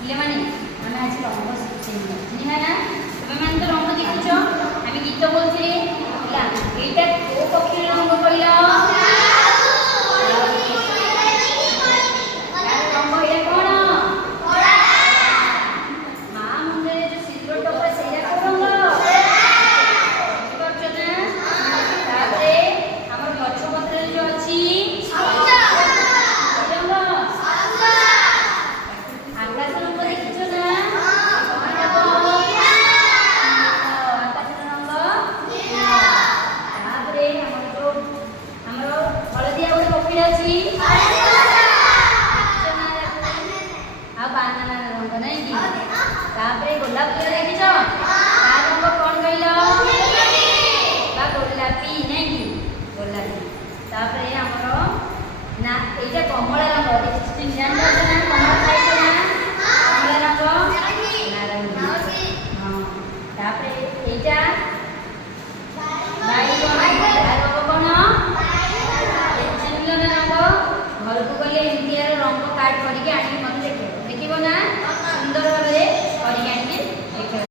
ପିଲାମାନେ ଆମେ ଆଜି ରଙ୍ଗ ଶିଖେଇବା ନିହାନା ତମେ ମାନେ ତ ରଙ୍ଗ ଦେଖୁଛ ଆମେ ଗୀତ ବୋଲୁଥିଲେ ହେଲା ଏଇଟା କୋଉ ପକ୍ଷୀର ରଙ୍ଗ କହିଲ ରଙ୍ଗ ଏଇଟା କଣ କଳା ମା ମୁଣ୍ଡରେ ଯୋଉ ସିନ୍ଦୁର ଟୋପା ସେଇଟା କୋଉ ରଙ୍ଗ ବୁଝିପାରୁଛ ନା ତାପରେ ଆମର ଗଛ ପତ୍ରରେ ଯୋଉ ଅଛି गोलाप फूल देखिछ तार रंग कोन कहल बा गोलापी नै कि गोलापी तापरे हमरो ना एटा कमला रंग देखिछ जान जान ना कमला खाइछ ना कमला रंग नारंगी हां तापरे एटा